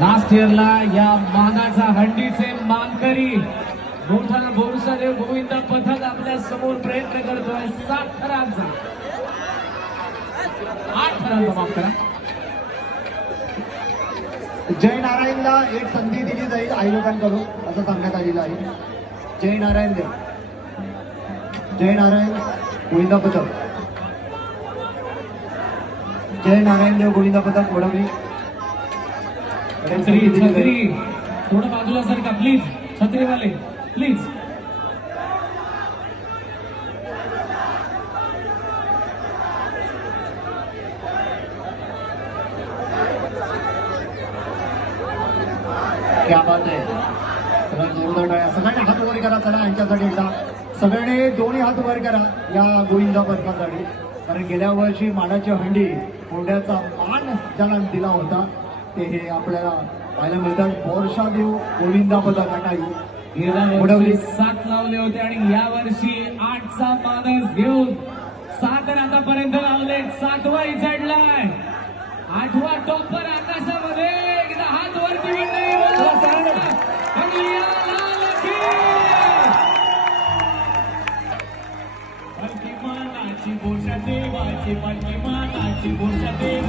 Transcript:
Last इयरला या मानाचा हंडीचे मानकरी मोठा भोरसादेव गोविंद पथक आपल्यासमोर प्रयत्न करतोय. सात थरांचा आठ थरांचा माफ करा. जय नारायणला एक संधी दिली जाईल आई लोकांकडून असं सांगण्यात आलेलं आहे. जय नारायण देव जय नारायण गोविंदा पथक. जय नारायण देव गोविंदा पथक वडवली छत्री छत्री. थोडं बाजूला सर का? प्लीज छत्रीवाले. प्लीज क्या बात आहे जोरदार टाळ्या. सगळ्यांनी हात वर करा चला यांच्यासाठी एकदा. सगळ्यांनी दोन्ही हात वर करा या गोविंदा पथकासाठी कारण गेल्या वर्षी मानाची हंडी कोंड्याचा मान ज्याला दिला होता ते हे आपल्याला पाहायला मिळतात. बोरशादेव गोविंदा पथक अटाई गेल्या वर्षी उडवली. सात लावले होते आणि या वर्षी आठचा मानस घेऊन सात आतापर्यंत लावले. सातवा चढलाय आठवा टॉपर आकाशामध्ये. एकदा हात वरती मंडळी. पालखी मानाची बोशा देवाची पालखी मानाची देवाची सजवली